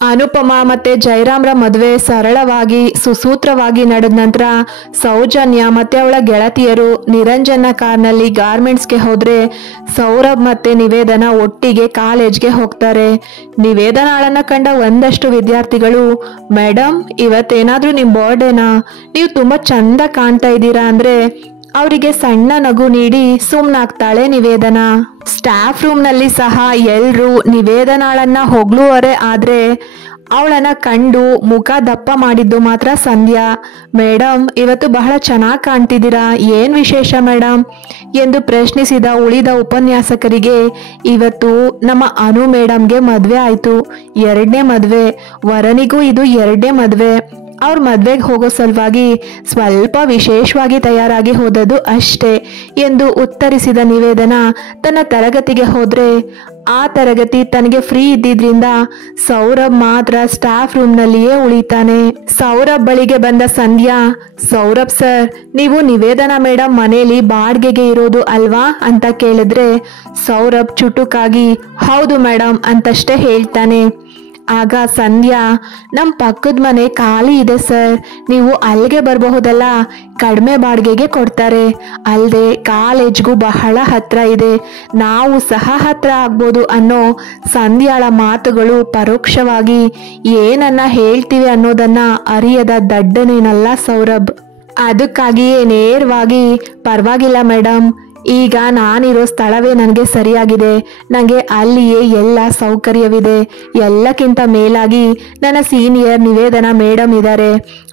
ಅನುಪಮಾ ಮತ್ತೆ ಜಯರಾಮ್ರ ಮದುವೆ ಸರಳವಾಗಿ ಸುಸೂತ್ರವಾಗಿ ನಡೆದ ನಂತರ ಸೌಜನ್ಯ ಮತ್ತೆ ಅವಳ ಗೆಳತಿಯರು ನಿರಂಜನ ಕಾರ್ನಲ್ಲಿ ಗಾರ್ಮೆಂಟ್ಸ್ಗೆ ಹೋದ್ರೆ ಸೌರಭ್ ಮತ್ತೆ ನಿವೇದನ ಒಟ್ಟಿಗೆ ಕಾಲೇಜ್ಗೆ ಹೋಗ್ತಾರೆ. ನಿವೇದನಾಳನ್ನ ಕಂಡ ಒಂದಷ್ಟು ವಿದ್ಯಾರ್ಥಿಗಳು, ಮೇಡಮ್ ಇವತ್ತೇನಾದ್ರೂ ನಿಮ್ ಬರ್ಡೇನಾ, ನೀವು ತುಂಬಾ ಚಂದ ಕಾಣ್ತಾ ಇದ್ದೀರಾ ಅಂದ್ರೆ ಅವರಿಗೆ ಸಣ್ಣ ನಗು ನೀಡಿ ಸುಮ್ನಾಗ್ತಾಳೆ ನಿವೇದನಾ. ಸ್ಟಾಫ್ ರೂಮ್ನಲ್ಲಿ ಸಹ ಎಲ್ರೂ ನಿವೇದನಾಳನ್ನ ಹೊಗಳುವರೆ ಆದ್ರೆ ಅವಳನ್ನ ಕಂಡು ಮುಖ ದಪ್ಪ ಮಾಡಿದ್ದು ಮಾತ್ರ ಸಂಧ್ಯಾ. ಮೇಡಮ್ ಇವತ್ತು ಬಹಳ ಚೆನ್ನಾಗಿ ಕಾಣ್ತಿದ್ದೀರಾ, ಏನ್ ವಿಶೇಷ ಮೇಡಮ್ ಎಂದು ಪ್ರಶ್ನಿಸಿದ ಉಳಿದ ಉಪನ್ಯಾಸಕರಿಗೆ, ಇವತ್ತು ನಮ್ಮ ಅನು ಮೇಡಮ್ಗೆ ಮದ್ವೆ ಆಯ್ತು, 2ನೇ ಮದ್ವೆ, ವರನಿಗೂ ಇದು 2ನೇ ಮದ್ವೆ. ಅವ್ರ ಮದ್ವೆಗೆ ಹೋಗೋ ಸಲುವಾಗಿ ಸ್ವಲ್ಪ ವಿಶೇಷವಾಗಿ ತಯಾರಾಗಿ ಹೋದದ್ದು ಅಷ್ಟೇ ಎಂದು ಉತ್ತರಿಸಿದ ನಿವೇದನ ತನ್ನ ತರಗತಿಗೆ ಹೋದ್ರೆ ಆ ತರಗತಿ ತನಗೆ ಫ್ರೀ ಇದ್ದಿದ್ರಿಂದ ಸೌರಭ್ ಮಾತ್ರ ಸ್ಟಾಫ್ ರೂಮ್ನಲ್ಲಿಯೇ ಉಳಿತಾನೆ. ಸೌರಭ್ ಬಳಿಗೆ ಬಂದ ಸಂಧ್ಯಾ, ಸೌರಭ್ ಸರ್ ನೀವು ನಿವೇದನಾ ಮೇಡಮ್ ಮನೇಲಿ ಬಾಡ್ಗೆಗೆ ಇರೋದು ಅಲ್ವಾ ಅಂತ ಕೇಳಿದ್ರೆ ಸೌರಭ್ ಚುಟುಕಾಗಿ ಹೌದು ಮೇಡಮ್ ಅಂತಷ್ಟೇ ಹೇಳ್ತಾನೆ. ಆಗ ಸಂಧ್ಯಾ, ನಮ್ಮ ಪಕ್ಕದ ಮನೆ ಖಾಲಿ ಇದೆ ಸರ್, ನೀವು ಅಲ್ಲಿಗೆ ಬರಬಹುದಲ್ಲ, ಕಡಿಮೆ ಬಾಡಿಗೆಗೆ ಕೊಡ್ತಾರೆ, ಅಲ್ಲದೆ ಕಾಲೇಜ್ಗೂ ಬಹಳ ಹತ್ರ ಇದೆ, ನಾವು ಸಹ ಹತ್ರ ಆಗ್ಬೋದು ಅನ್ನೋ ಸಂಧ್ಯಾಳ ಮಾತುಗಳು ಪರೋಕ್ಷವಾಗಿ ಏನನ್ನ ಹೇಳ್ತೀವಿ ಅನ್ನೋದನ್ನ ಅರಿಯದ ದಡ್ಡನೇನಲ್ಲ ಸೌರಭ್. ಅದಕ್ಕಾಗಿಯೇ ನೇರವಾಗಿ ಪರವಾಗಿಲ್ಲ ಮೇಡಮ್, ಈಗ ನಾನಿರೋ ಸ್ಥಳವೇ ನನಗೆ ಸರಿಯಾಗಿದೆ, ನನಗೆ ಅಲ್ಲಿಯೇ ಎಲ್ಲ ಸೌಕರ್ಯವಿದೆ, ಎಲ್ಲಕ್ಕಿಂತ ಮೇಲಾಗಿ ನನ್ನ ಸೀನಿಯರ್ ನಿವೇದನಾ ಮೇಡಮ್ ಇದ್ದಾರೆ,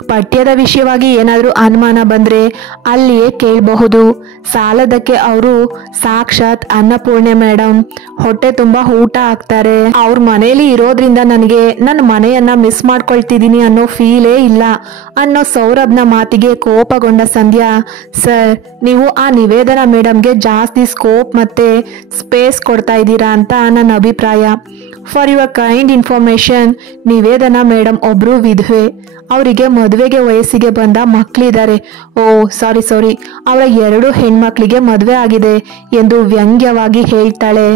ಪಠ್ಯದ ವಿಷಯವಾಗಿ ಏನಾದರೂ ಅನುಮಾನ ಬಂದರೆ ಅಲ್ಲಿಯೇ ಕೇಳಬಹುದು, ಸಾಲದಕ್ಕೆ ಅವರು ಸಾಕ್ಷಾತ್ ಅನ್ನಪೂರ್ಣೆ ಮೇಡಮ್, ಹೊಟ್ಟೆ ತುಂಬ ಊಟ ಹಾಕ್ತಾರೆ, ಅವ್ರ ಮನೇಲಿ ಇರೋದ್ರಿಂದ ನನಗೆ ನನ್ನ ಮನೆಯನ್ನ ಮಿಸ್ ಮಾಡ್ಕೊಳ್ತಿದ್ದೀನಿ ಅನ್ನೋ ಫೀಲೇ ಇಲ್ಲ ಅನ್ನೋ ಸೌರಭ್ನ ಮಾತಿಗೆ ಕೋಪಗೊಂಡ ಸಂಧ್ಯಾ, ಸರ್ ನೀವು ಆ ನಿವೇದನಾ ಮೇಡಮ್ಗೆ ಜಾಸ್ತಿ ಸ್ಕೋಪ್ ಮತ್ತೆ ಸ್ಪೇಸ್ ಕೊಡ್ತಾ ಇದ್ದೀರಾ ಅಂತ ನನ್ನ ಅಭಿಪ್ರಾಯ. For your kind information, Nivedana madam ಒಬ್ರು ವಿಧವೆ, ಅವರಿಗೆ ಮದುವೆಗೆ ವಯಸ್ಸಿಗೆ ಬಂದ ಮಕ್ಕಳಿದ್ದಾರೆ, ಓ ಸಾರಿ ಅವರ 2 ಹೆಣ್ಮಕ್ಳಿಗೆ ಮದುವೆ ಆಗಿದೆ ಎಂದು ವ್ಯಂಗ್ಯವಾಗಿ ಹೇಳ್ತಾಳೆ.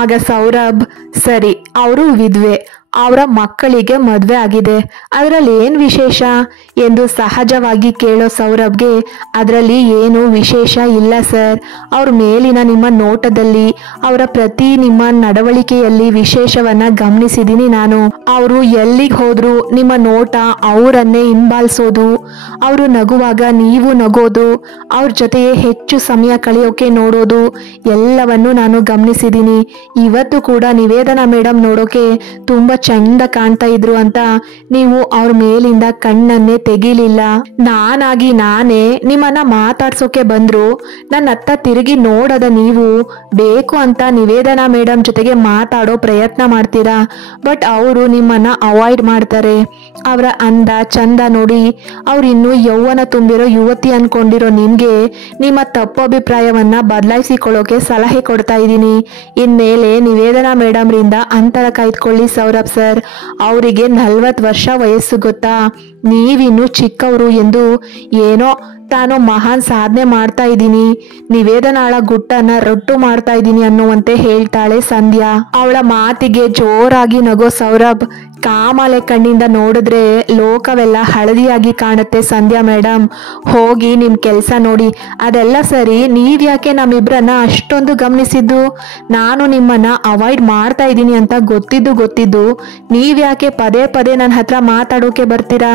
ಆಗ ಸೌರಭ್, ಸರಿ ಅವರು ವಿಧವೆ, ಅವರ ಮಕ್ಕಳಿಗೆ ಮದುವೆ ಆಗಿದೆ, ಅದರಲ್ಲಿ ಏನು ವಿಶೇಷ ಎಂದು ಸಹಜವಾಗಿ ಕೇಳೋ ಸೌರಭ್ಗೆ, ಅದರಲ್ಲಿ ಏನು ವಿಶೇಷ ಇಲ್ಲ ಸರ್, ಅವ್ರ ಮೇಲಿನ ನಿಮ್ಮ ನೋಟದಲ್ಲಿ, ಅವರ ಪ್ರತಿ ನಿಮ್ಮ ನಡವಳಿಕೆಯಲ್ಲಿ ವಿಶೇಷವನ್ನ ಗಮನಿಸಿದ್ದೀನಿ ನಾನು. ಅವರು ಎಲ್ಲಿಗೆ ಹೋದ್ರು ನಿಮ್ಮ ನೋಟ ಅವರನ್ನೇ ಹಿಂಬಾಲಿಸೋದು, ಅವರು ನಗುವಾಗ ನೀವು ನಗೋದು, ಅವ್ರ ಜೊತೆಗೆ ಹೆಚ್ಚು ಸಮಯ ಕಳೆಯೋಕೆ ನೋಡೋದು ಎಲ್ಲವನ್ನು ನಾನು ಗಮನಿಸಿದ್ದೀನಿ. ಇವತ್ತು ಕೂಡ ನಿವೇದನಾ ಮೇಡಮ್ ನೋಡೋಕೆ ತುಂಬ ಚಂದ ಕಾಣ್ತಾ ಇದ್ರು ಅಂತ ನೀವು ಅವ್ರ ಮೇಲಿಂದ ಕಣ್ಣನ್ನೇ ತೆಗಿಲಿಲ್ಲ. ನಾನಾಗಿ ನಾನೇ ನಿಮ್ಮನ್ನ ಮಾತಾಡ್ಸೋಕೆ ಬಂದ್ರು ನನ್ನ ಹತ್ತ ತಿರುಗಿ ನೋಡದ ನೀವು ಬೇಕು ಅಂತ ನಿವೇದನಾ ಮೇಡಮ್ ಜೊತೆಗೆ ಮಾತಾಡೋ ಪ್ರಯತ್ನ ಮಾಡ್ತೀರಾ, ಬಟ್ ಅವರು ನಿಮ್ಮನ್ನ ಅವಾಯ್ಡ್ ಮಾಡ್ತಾರೆ. ಅವರ ಅಂದ ಚಂದ ನೋಡಿ ಅವ್ರಿನ್ನೂ ಯೌವನ ತುಂಬಿರೋ ಯುವತಿ ಅನ್ಕೊಂಡಿರೋ ನಿಮ್ಗೆ ನಿಮ್ಮ ತಪ್ಪು ಅಭಿಪ್ರಾಯವನ್ನ ಬದಲಾಯಿಸಿಕೊಳ್ಳೋಕೆ ಸಲಹೆ ಕೊಡ್ತಾ ಇದ್ದೀನಿ. ಇನ್ಮೇಲೆ ನಿವೇದನಾ ಮೇಡಮ್ರಿಂದ ಅಂತರ ಕಾಯ್ದುಕೊಳ್ಳಿ ಸೌರಭ್ ಸರ್, ಅವರಿಗೆ 40 ವರ್ಷ ವಯಸ್ಸು ಗೊತ್ತಾ, ನೀವಿನ್ನೂ ಚಿಕ್ಕವರು ಎಂದು ಏನೋ ತಾನು ಮಹಾನ್ ಸಾಧನೆ ಮಾಡ್ತಾ ಇದ್ದೀನಿ, ನಿವೇದನಾಳ ಗುಟ್ಟನ್ನ ರೊಟ್ಟು ಮಾಡ್ತಾ ಇದ್ದೀನಿ ಅನ್ನುವಂತೆ ಹೇಳ್ತಾಳೆ ಸಂಧ್ಯಾ. ಅವಳ ಮಾತಿಗೆ ಜೋರಾಗಿ ನಗೋ ಸೌರಭ್, ಕಾಮಾಲೆ ಕಣ್ಣಿಂದ ನೋಡಿದ್ರೆ ಲೋಕವೆಲ್ಲ ಹಳದಿಯಾಗಿ ಕಾಣುತ್ತೆ ಸಂಧ್ಯಾ ಮೇಡಮ್, ಹೋಗಿ ನಿಮ್ಮ ಕೆಲಸ ನೋಡಿ. ಅದೆಲ್ಲ ಸರಿ, ನೀವ್ಯಾಕೆ ನಮ್ಮಿಬ್ರನ್ನ ಅಷ್ಟೊಂದು ಗಮನಿಸಿದ್ದು, ನಾನು ನಿಮ್ಮನ್ನ ಅವಾಯ್ಡ್ ಮಾಡ್ತಾ ಇದ್ದೀನಿ ಅಂತ ಗೊತ್ತಿದ್ದು ನೀವ್ಯಾಕೆ ಪದೇ ಪದೇ ನನ್ನ ಹತ್ರ ಮಾತಾಡೋಕೆ ಬರ್ತೀರಾ?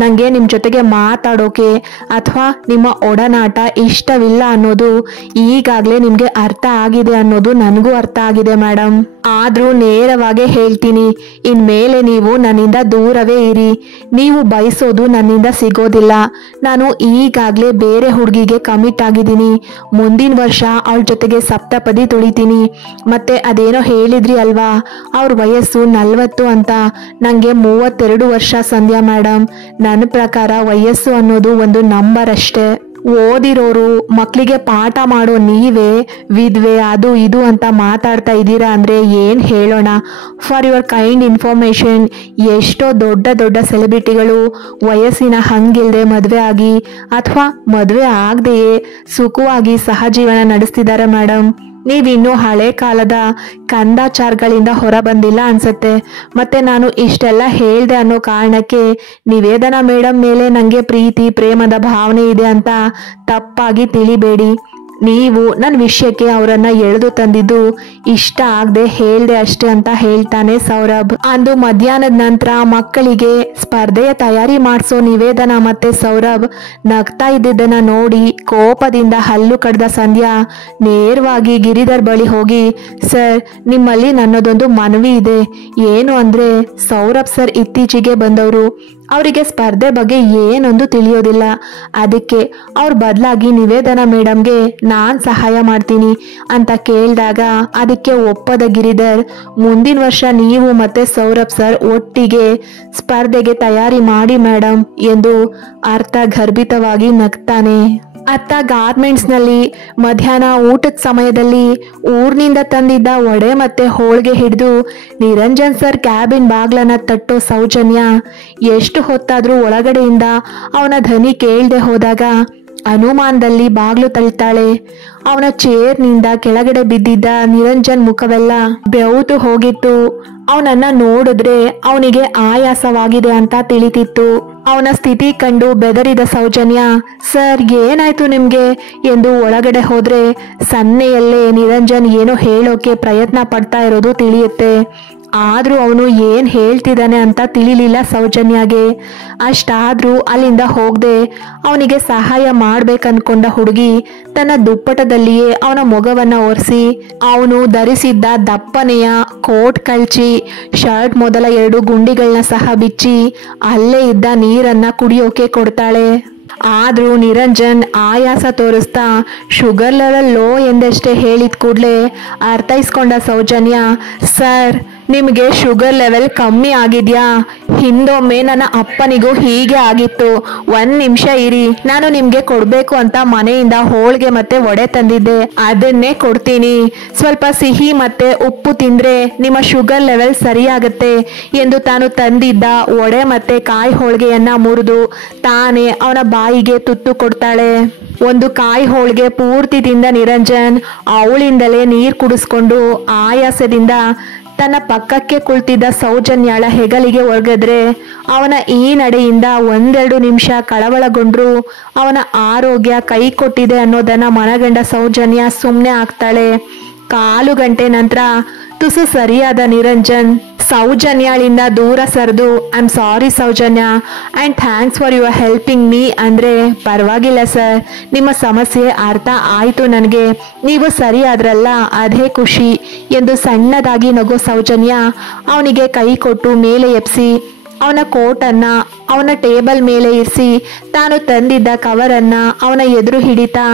ನನಗೆ ನಿಮ್ಮ ಜೊತೆಗೆ ಮಾತಾಡೋಕೆ ಅಥವಾ ನಿಮ್ಮ ಒಡನಾಟ ಇಷ್ಟವಿಲ್ಲ ಅನ್ನೋದು ಈಗಾಗಲೇ ನಿಮಗೆ ಅರ್ಥ ಆಗಿದೆ ಅನ್ನೋದು ನನಗೂ ಅರ್ಥ ಆಗಿದೆ ಮೇಡಮ್. ಆದರೂ ನೇರವಾಗೇ ಹೇಳ್ತೀನಿ, ಇನ್ಮೇಲೆ ನೀವು ನನ್ನಿಂದ ದೂರವೇ ಇರಿ, ನೀವು ಬಯಸೋದು ನನ್ನಿಂದ ಸಿಗೋದಿಲ್ಲ. ನಾನು ಈಗಾಗಲೇ ಬೇರೆ ಹುಡುಗಿಗೆ ಕಮಿಟ್ ಆಗಿದ್ದೀನಿ, ಮುಂದಿನ ವರ್ಷ ಅವಳ ಜೊತೆಗೆ ಸಪ್ತಪದಿ ತುಳಿತೀನಿ. ಮತ್ತೆ ಅದೇನೋ ಹೇಳಿದ್ರಿ ಅಲ್ವಾ ಅವ್ರ ವಯಸ್ಸು 40 ಅಂತ, ನನಗೆ 32 ವರ್ಷ ಸಂಧ್ಯಾ ಮೇಡಮ್. ನನ್ನ ಪ್ರಕಾರ ವಯಸ್ಸು ಅನ್ನೋದು ಒಂದು ನಂಬರ್ ಅಷ್ಟೇ. ಓದಿರೋರು ಮಕ್ಕಳಿಗೆ ಪಾಠ ಮಾಡೋ ನೀವೇ ವಿದ್ವೆ ಅದು ಇದು ಅಂತ ಮಾತಾಡ್ತಾ ಇದ್ದೀರಾ ಅಂದರೆ ಏನು ಹೇಳೋಣ. ಫಾರ್ ಯುವರ್ ಕೈಂಡ್ ಇನ್ಫಾರ್ಮೇಷನ್, ಎಷ್ಟೋ ದೊಡ್ಡ ಸೆಲೆಬ್ರಿಟಿಗಳು ವಯಸ್ಸಿನ ಹಂಗಿಲ್ಲದೆ ಮದುವೆ ಆಗಿ ಅಥವಾ ಮದುವೆ ಆಗದೆಯೇ ಸುಖವಾಗಿ ಸಹಜೀವನ ನಡೆಸ್ತಿದ್ದಾರೆ ಮೇಡಮ್. ನೀವಿನ್ನೂ ಹಳೆ ಕಾಲದ ಕಂದಾಚಾರಗಳಿಂದ ಹೊರ ಬಂದಿಲ್ಲ ಅನ್ಸತ್ತೆ. ಮತ್ತೆ ನಾನು ಇಷ್ಟೆಲ್ಲ ಹೇಳ್ದೆ ಅನ್ನೋ ಕಾರಣಕ್ಕೆ ನಿವೇದನಾ ಮೇಡಮ್ ಮೇಲೆ ನನಗೆ ಪ್ರೀತಿ ಪ್ರೇಮದ ಭಾವನೆ ಇದೆ ಅಂತ ತಪ್ಪಾಗಿ ತಿಳಿಬೇಡಿ. ನೀವು ನನ್ನ ವಿಷಯಕ್ಕೆ ಅವರನ್ನ ಎಳೆದು ತಂದಿದ್ದು ಇಷ್ಟ ಆಗದೆ ಹೇಳ್ದೆ ಅಷ್ಟೇ ಅಂತ ಹೇಳ್ತಾನೆ ಸೌರಭ್. ಅಂದು ಮಧ್ಯಾಹ್ನದ ನಂತರ ಮಕ್ಕಳಿಗೆ ಸ್ಪರ್ಧೆಯ ತಯಾರಿ ಮಾಡಿಸೋ ನಿವೇದನಾ ಮತ್ತೆ ಸೌರಭ್ ನಗ್ತಾ ಇದ್ದಿದ್ದನ್ನ ನೋಡಿ ಕೋಪದಿಂದ ಹಲ್ಲು ಕಡ್ದ ಸಂಧ್ಯಾ ನೇರವಾಗಿ ಗಿರಿಧರ್ ಬಳಿ ಹೋಗಿ, ಸರ್ ನಿಮ್ಮಲ್ಲಿ ನನ್ನದೊಂದು ಮನವಿ ಇದೆ. ಏನು ಅಂದ್ರೆ ಸೌರಭ್ ಸರ್ ಇತ್ತೀಚೆಗೆ ಬಂದವರು, ಅವರಿಗೆ ಸ್ಪರ್ಧೆ ಬಗ್ಗೆ ಏನೊಂದು ತಿಳಿಯೋದಿಲ್ಲ. ಅದಕ್ಕೆ ಅವ್ರ ಬದಲಾಗಿ ನಿವೇದನಾ ಮೇಡಮ್ಗೆ ನಾನು ಸಹಾಯ ಮಾಡ್ತೀನಿ ಅಂತ ಕೇಳಿದಾಗ ಅದಕ್ಕೆ ಒಪ್ಪದ ಗಿರಿಧರ್, ಮುಂದಿನ ವರ್ಷ ನೀವು ಮತ್ತೆ ಸೌರಭ್ ಸರ್ ಒಟ್ಟಿಗೆ ಸ್ಪರ್ಧೆಗೆ ತಯಾರಿ ಮಾಡಿ ಮೇಡಮ್ ಎಂದು ಅರ್ಥಗರ್ಭಿತವಾಗಿ ನಗ್ತಾನೆ. ಅತ್ತ ಗಾರ್ಮೆಂಟ್ಸ್ನಲ್ಲಿ ಮಧ್ಯಾಹ್ನ ಊಟದ ಸಮಯದಲ್ಲಿ ಊರಿನಿಂದ ತಂದಿದ್ದ ವಡೆ ಮತ್ತೆ ಹೋಳಿಗೆ ಹಿಡಿದು ನಿರಂಜನ್ ಸರ್ ಕ್ಯಾಬಿನ್ ಬಾಗ್ಲನ್ನ ತಟ್ಟೋ ಸೌಜನ್ಯ ಎಷ್ಟು ಹೊತ್ತಾದ್ರೂ ಒಳಗಡೆಯಿಂದ ಅವನ ಧ್ವನಿ ಕೇಳದೆ ಹೋದಾಗ ಅನುಮಾನದಲ್ಲಿ ಬಾಗ್ಲು ತಳ್ತಾಳೆ. ಅವನ ಚೇರ್ನಿಂದ ಕೆಳಗಡೆ ಬಿದ್ದಿದ್ದ ನಿರಂಜನ್ ಮುಖವೆಲ್ಲ ಬೆವತು ಹೋಗಿತ್ತು. ಅವನನ್ನ ನೋಡಿದ್ರೆ ಅವನಿಗೆ ಆಯಾಸವಾಗಿದೆ ಅಂತ ತಿಳಿತಿತ್ತು. ಅವನ ಸ್ಥಿತಿ ಕಂಡು ಬೆದರಿದ ಸೌಜನ್ಯ, ಸರ್ ಏನಾಯ್ತು ನಿಮ್ಗೆ ಎಂದು ಒಳಗಡೆ ಹೋದ್ರೆ ಸನ್ನೆಯಲ್ಲೇ ನಿರಂಜನ್ ಏನೋ ಹೇಳೋಕೆ ಪ್ರಯತ್ನ ಪಡ್ತಾ ಇರೋದು ತಿಳಿಯುತ್ತೆ. ಆದ್ರೂ ಅವನು ಏನ್ ಹೇಳ್ತಿದ್ದಾನೆ ಅಂತ ತಿಳಿಲಿಲ್ಲ ಸೌಜನ್ಯಗೆ. ಅಷ್ಟಾದ್ರೂ ಅಲ್ಲಿಂದ ಹೋಗದೆ ಅವನಿಗೆ ಸಹಾಯ ಮಾಡ್ಬೇಕನ್ಕೊಂಡ ಹುಡುಗಿ ತನ್ನ ದುಪ್ಪಟದಲ್ಲಿಯೇ ಅವನ ಮೊಗವನ್ನ ಒರೆಸಿ ಅವನು ಧರಿಸಿದ್ದ ದಪ್ಪನೆಯ ಕೋಟ್ ಕಳ್ಚಿ ಶರ್ಟ್ ಮೊದಲ 2 ಗುಂಡಿಗಳನ್ನ ಸಹ ಬಿಚ್ಚಿ ಅಲ್ಲೇ ಇದ್ದ ನೀರನ್ನ ಕುಡಿಯೋಕೆ ಕೊಡ್ತಾಳೆ. ಆದ್ರೂ ನಿರಂಜನ್ ಆಯಾಸ ತೋರಿಸ್ತಾ ಶುಗರ್ ಲೆವೆಲ್ ಲೋ ಎಂದಷ್ಟೇ ಹೇಳಿದ ಕೂಡಲೇ ಅರ್ಥೈಸ್ಕೊಂಡ ಸೌಜನ್ಯ, ಸರ್ ನಿಮಗೆ ಶುಗರ್ ಲೆವೆಲ್ ಕಮ್ಮಿ ಆಗಿದ್ಯಾ? ಹಿಂದೊಮ್ಮೆ ನನ್ನ ಅಪ್ಪನಿಗೂ ಹೀಗೆ ಆಗಿತ್ತು. 1 ನಿಮಿಷ ಇರಿ, ನಾನು ನಿಮ್ಗೆ ಕೊಡ್ಬೇಕು ಅಂತ ಮನೆಯಿಂದ ಹೋಳಿಗೆ ಮತ್ತೆ ವಡೆ ತಂದಿದ್ದೆ, ಅದನ್ನೇ ಕೊಡ್ತೀನಿ. ಸ್ವಲ್ಪ ಸಿಹಿ ಮತ್ತೆ ಉಪ್ಪು ತಿಂದ್ರೆ ನಿಮ್ಮ ಶುಗರ್ ಲೆವೆಲ್ ಸರಿಯಾಗತ್ತೆ ಎಂದು ತಾನು ತಂದಿದ್ದ ವಡೆ ಮತ್ತೆ ಕಾಯಿ ಹೋಳಿಗೆಯನ್ನ ಮುರಿದು ತಾನೇ ಅವನ ಬಾಯಿಗೆ ತುತ್ತು ಕೊಡ್ತಾಳೆ. ಒಂದು ಕಾಯಿ ಹೋಳಿಗೆ ಪೂರ್ತಿ ತಿಂದ ನಿರಂಜನ್ ಅವಳಿಂದಲೇ ನೀರು ಕುಡಿಸ್ಕೊಂಡು ಆಯಾಸದಿಂದ ತನ್ನ ಪಕ್ಕಕ್ಕೆ ಕುಳಿತಿದ್ದ ಸೌಜನ್ಯಾಳ ಹೆಗಲಿಗೆ ಒರಗಿದ್ರೆ ಅವನ ಈ ನಡೆಯಿಂದ 1-2 ನಿಮಿಷ ಕಳವಳಗೊಂಡ್ರು ಅವನ ಆರೋಗ್ಯ ಕೈ ಕೊಟ್ಟಿದೆ ಅನ್ನೋದನ್ನ ಮನಗಂಡ ಸೌಜನ್ಯ ಸುಮ್ಮನೆ ಆಗ್ತಾಳೆ. 1/4 ಗಂಟೆ ನಂತರ ತುಸು ಸರಿಯಾದ ನಿರಂಜನ್ ಸೌಜನ್ಯಾಳಿಂದ ದೂರ ಸರಿದು, I am sorry Soujanya and thanks for your helping me ಅಂದರೆ, ಪರವಾಗಿಲ್ಲ ಸರ್, ನಿಮ್ಮ ಸಮಸ್ಯೆ ಅರ್ಥ ಆಯಿತು ನನಗೆ, ನೀವು ಸರಿ ಆದ್ರಲ್ಲ ಅದೇ ಖುಷಿ ಎಂದು ಸಣ್ಣದಾಗಿ ನಗೋ ಸೌಜನ್ಯ ಅವನಿಗೆ ಕೈ ಕೊಟ್ಟು ಮೇಲೆ ಎಬ್ಸಿ ಅವನ ಕೋಟನ್ನ ಅವನ ಟೇಬಲ್ ಮೇಲೆ ಇರಿಸಿ ತಾನು ತಂದಿದ್ದ ಕವರನ್ನ ಅವನ ಎದುರು ಹಿಡಿತಾ,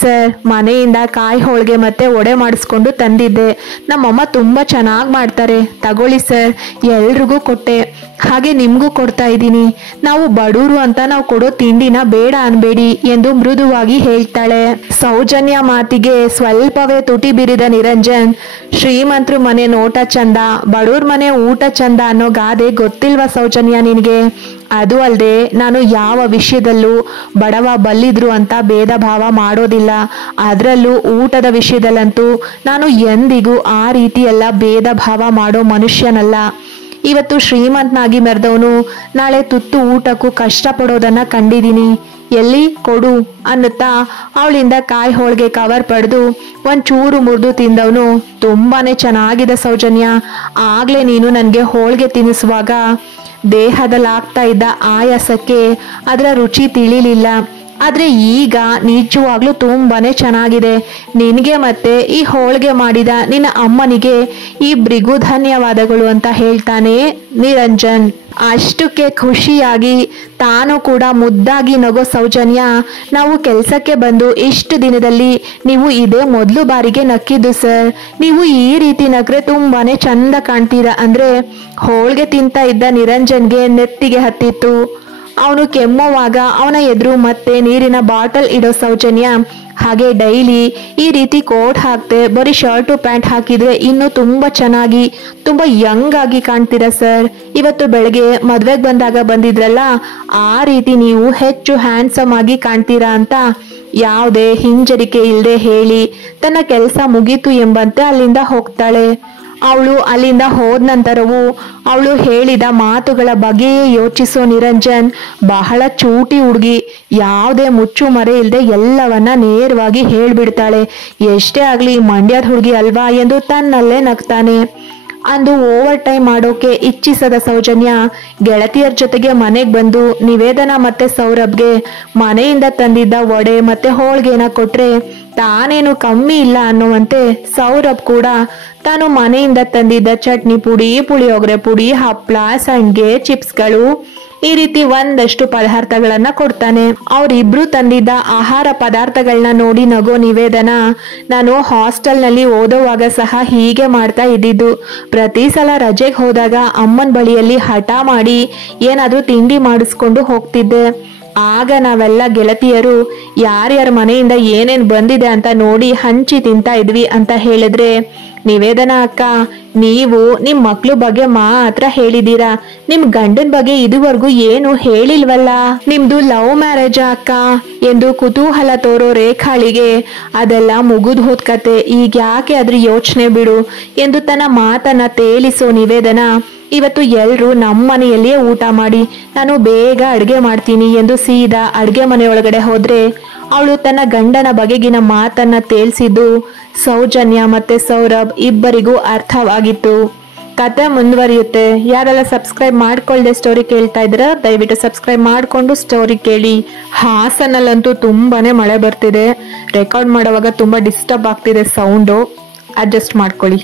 ಸರ್ ಮನೆಯಿಂದ ಕಾಯಿ ಹೋಳಿಗೆ ಮತ್ತೆ ವಡೆ ಮಾಡಿಸ್ಕೊಂಡು ತಂದಿದ್ದೆ, ನಮ್ಮಮ್ಮ ತುಂಬ ಚೆನ್ನಾಗಿ ಮಾಡ್ತಾರೆ, ತಗೊಳ್ಳಿ ಸರ್, ಎಲ್ರಿಗೂ ಕೊಟ್ಟೆ, ಹಾಗೆ ನಿಮಗೂ ಕೊಡ್ತಾ ಇದ್ದೀನಿ. ನಾವು ಬಡವರು ಅಂತ ನಾವು ಕೊಡೋ ತಿಂಡಿನ ಬೇಡ ಅನ್ಬೇಡಿ ಎಂದು ಮೃದುವಾಗಿ ಹೇಳ್ತಾಳೆ. ಸೌಜನ್ಯ ಮಾತಿಗೆ ಸ್ವಲ್ಪವೇ ತುಟಿ ಬಿರಿದ ನಿರಂಜನ್, ಶ್ರೀಮಂತರು ಮನೆ ನೋಟ ಚಂದ, ಬಡವ್ರ ಮನೆ ಊಟ ಚಂದ ಅನ್ನೋ ಗಾದೆ ಗೊತ್ತಿಲ್ವಾ ಸೌಜನ್ಯ ನಿನಗೆ? ಅದು ಅಲ್ಲದೆ ನಾನು ಯಾವ ವಿಷಯದಲ್ಲೂ ಬಡವ ಬಲ್ಲಿದ್ರು ಅಂತ ಭೇದ ಭಾವ ಮಾಡೋದಿಲ್ಲ. ಅದರಲ್ಲೂ ಊಟದ ವಿಷಯದಲ್ಲಂತೂ ನಾನು ಎಂದಿಗೂ ಆ ರೀತಿ ಎಲ್ಲ ಭೇದ ಭಾವ ಮಾಡೋ ಮನುಷ್ಯನಲ್ಲ. ಇವತ್ತು ಶ್ರೀಮಂತನಾಗಿ ಮೆರೆದವನು ನಾಳೆ ತುತ್ತು ಊಟಕ್ಕೂ ಕಷ್ಟಪಡೋದನ್ನ ಕಂಡಿದ್ದೀನಿ. ಎಲ್ಲಿ ಕೊಡು ಅನ್ನುತ್ತಾ ಅವಳಿಂದ ಕಾಯಿ ಹೋಳಿಗೆ ಕವರ್ ಪಡೆದು ಒಂಚೂರು ಮುರಿದು ತಿಂದವನು, ತುಂಬಾನೇ ಚೆನ್ನಾಗಿದೆ ಸೌಜನ್ಯ, ಆಗ್ಲೇ ನೀನು ನನಗೆ ಹೋಳಿಗೆ ತಿನ್ನಿಸುವಾಗ ದೇಹದಲ್ಲಾಗ್ತಾ ಇದ್ದ ಆಯಾಸಕ್ಕೆ ಅದರ ರುಚಿ ತಿಳಿಲಿಲ್ಲ. ಆದರೆ ಈಗ ನಿಜವಾಗ್ಲೂ ತುಂಬಾನೇ ಚೆನ್ನಾಗಿದೆ. ನಿನಗೆ ಮತ್ತೆ ಈ ಹೋಳಿಗೆ ಮಾಡಿದ ನಿನ್ನ ಅಮ್ಮನಿಗೆ ಈ ಬ್ರಿಗು ಧನ್ಯವಾದಗಳು ಅಂತ ಹೇಳ್ತಾನೆ ನಿರಂಜನ್. ಅಷ್ಟಕ್ಕೆ ಖುಷಿಯಾಗಿ ತಾನು ಕೂಡ ಮುದ್ದಾಗಿ ನಗೋ ಸೌಜನ್ಯ, ನಾವು ಕೆಲಸಕ್ಕೆ ಬಂದು ಇಷ್ಟು ದಿನದಲ್ಲಿ ನೀವು ಇದೇ ಮೊದಲು ಬಾರಿಗೆ ನಕ್ಕಿದ್ದು ಸರ್, ನೀವು ಈ ರೀತಿ ನಕ್ರೆ ತುಂಬಾನೇ ಚಂದ ಕಾಣ್ತೀರಾ ಅಂದರೆ ಹೋಳಿಗೆ ತಿಂತ ಇದ್ದ ನಿರಂಜನ್ಗೆ ನೆತ್ತಿಗೆ ಹತ್ತಿತ್ತು. ಅವನು ಕೆಮ್ಮುವಾಗ ಅವನ ಎದುರು ಮತ್ತೆ ನೀರಿನ ಬಾಟಲ್ ಇಡೋ ಸೌಜನ್ಯ. ಹಾಗೆ ಡೈಲಿ ಈ ರೀತಿ ಕೋಟ್ ಹಾಕ್ತೆ, ಬರೀ ಶರ್ಟು ಪ್ಯಾಂಟ್ ಹಾಕಿದ್ರೆ ಇನ್ನೂ ತುಂಬಾ ಚೆನ್ನಾಗಿ ತುಂಬಾ ಯಂಗ್ ಆಗಿ ಕಾಣ್ತೀರಾ ಸರ್. ಇವತ್ತು ಬೆಳಗ್ಗೆ ಮದ್ವೆಗೆ ಬಂದಾಗ ಬಂದಿದ್ರಲ್ಲ, ಆ ರೀತಿ ನೀವು ಹೆಚ್ಚು ಹ್ಯಾಂಡ್ಸಮ್ ಆಗಿ ಕಾಣ್ತೀರಾ ಅಂತ ಯಾವುದೇ ಹಿಂಜರಿಕೆ ಇಲ್ಲದೆ ಹೇಳಿ ತನ್ನ ಕೆಲಸ ಮುಗೀತು ಎಂಬಂತೆ ಅಲ್ಲಿಂದ ಹೋಗ್ತಾಳೆ. ಅವಳು ಅಲ್ಲಿಂದ ಹೋದ ನಂತರವೂ ಅವಳು ಹೇಳಿದ ಮಾತುಗಳ ಬಗ್ಗೆಯೇ ಯೋಚಿಸೋ ನಿರಂಜನ್ ಬಹಳ ಚೂಟಿ ಹುಡುಗಿ, ಯಾವುದೇ ಮುಚ್ಚು ಮರೆ ಇಲ್ಲದೆ ಎಲ್ಲವನ್ನ ನೇರವಾಗಿ ಹೇಳ್ಬಿಡ್ತಾಳೆ. ಎಷ್ಟೇ ಆಗ್ಲಿ ಮಂಡ್ಯದ ಹುಡುಗಿ ಅಲ್ವಾ ಎಂದು ತನ್ನಲ್ಲೇ ನಗ್ತಾನೆ. ಅಂದು ಓವರ್ ಟೈಮ್ ಮಾಡೋಕೆ ಇಚ್ಛಿಸದ ಸೌಜನ್ಯ ಗೆಳತಿಯರ ಜೊತೆಗೆ ಮನೆಗೆ ಬಂದು ನಿವೇದನಾ ಮತ್ತೆ ಸೌರಭ್ಗೆ ಮನೆಯಿಂದ ತಂದಿದ್ದ ವಡೆ ಮತ್ತೆ ಹೋಳ್ಗೆನ ಕೊಟ್ರೆ ತಾನೇನು ಕಮ್ಮಿ ಇಲ್ಲ ಅನ್ನುವಂತೆ ಸೌರಭ್ ಕೂಡ ತಾನು ಮನೆಯಿಂದ ತಂದಿದ್ದ ಚಟ್ನಿ ಪುಡಿ, ಪುಳಿಯೋಗರೆ ಪುಡಿ, ಹಪ್ಪಳ, ಸಂಡ್ಗೆ, ಚಿಪ್ಸ್ಗಳು ಈ ರೀತಿ ಒಂದಷ್ಟು ಪದಾರ್ಥಗಳನ್ನ ಕೊಡ್ತಾನೆ. ಅವರಿಬ್ರು ತಂದಿದ್ದ ಆಹಾರ ಪದಾರ್ಥಗಳನ್ನ ನೋಡಿ ನಗೋ ನಿವೇದನಾ, ನಾನು ಹಾಸ್ಟೆಲ್ನಲ್ಲಿ ಓದುವಾಗ ಸಹ ಹೀಗೆ ಮಾಡ್ತಾ ಇದ್ದಿದ್ದು. ಪ್ರತಿ ಸಲ ರಜೆಗೆ ಹೋದಾಗ ಅಮ್ಮನ ಬಳಿಯಲ್ಲಿ ಹಠ ಮಾಡಿ ಏನಾದ್ರೂ ತಿಂಡಿ ಮಾಡಿಸ್ಕೊಂಡು ಹೋಗ್ತಿದ್ದೆ. ಆಗ ನಾವೆಲ್ಲ ಗೆಳತಿಯರು ಯಾರ್ಯಾರ ಮನೆಯಿಂದ ಏನೇನ್ ಬಂದಿದೆ ಅಂತ ನೋಡಿ ಹಂಚಿ ತಿಂತಾ ಇದ್ವಿ ಅಂತ ಹೇಳಿದ್ರೆ, ನಿವೇದನಾ ಅಕ್ಕ, ನೀವು ನಿಮ್ ಮಕ್ಳು ಬಗ್ಗೆ ಮಾತ್ರ ಹೇಳಿದೀರಾ, ನಿಮ್ ಗಂಡನ ಬಗ್ಗೆ ಇದುವರೆಗೂ ಏನು ಹೇಳಿಲ್ವಲ್ಲ, ನಿಮ್ದು ಲವ್ ಮ್ಯಾರೇಜ್ ಅಕ್ಕ ಎಂದು ಕುತೂಹಲ ತೋರೋ ರೇಖಾಳಿಗೆ ಅದೆಲ್ಲ ಮುಗಿದು ಹೋದ್ ಕತೆ, ಈಗ ಯಾಕೆ ಅದ್ರ ಯೋಚನೆ ಬಿಡು ಎಂದು ತನ್ನ ಮಾತನ್ನ ತೇಲಿಸೋ ನಿವೇದನಾ ಇವತ್ತು ಎಲ್ರು ನಮ್ಮ ಮನೆಯಲ್ಲಿಯೇ ಊಟ ಮಾಡಿ, ನಾನು ಬೇಗ ಅಡ್ಗೆ ಮಾಡ್ತೀನಿ ಎಂದು ಸೀದಾ ಅಡ್ಗೆ ಮನೆಯೊಳಗಡೆ ಹೋದ್ರೆ ಅವಳು ತನ್ನ ಗಂಡನ ಬಗೆಗಿನ ಮಾತನ್ನ ತೇಲ್ಸಿದ್ದು ಸೌಜನ್ಯ ಮತ್ತೆ ಸೌರಭ್ ಇಬ್ಬರಿಗೂ ಅರ್ಥವಾಗಿತ್ತು. ಕತೆ ಮುಂದುವರಿಯುತ್ತೆ. ಯಾರೆಲ್ಲ ಸಬ್ಸ್ಕ್ರೈಬ್ ಮಾಡ್ಕೊಳ್ದೆ ಸ್ಟೋರಿ ಕೇಳ್ತಾ ಇದ್ದೀರಾ ದಯವಿಟ್ಟು ಸಬ್ಸ್ಕ್ರೈಬ್ ಮಾಡ್ಕೊಂಡು ಸ್ಟೋರಿ ಕೇಳಿ. ಹಾಸನಲ್ಲಂತೂ ತುಂಬಾನೇ ಮಳೆ ಬರ್ತಿದೆ, ರೆಕಾರ್ಡ್ ಮಾಡುವಾಗ ತುಂಬಾ ಡಿಸ್ಟರ್ಬ್ ಆಗ್ತಿದೆ ಸೌಂಡು, ಅಡ್ಜಸ್ಟ್ ಮಾಡ್ಕೊಳ್ಳಿ.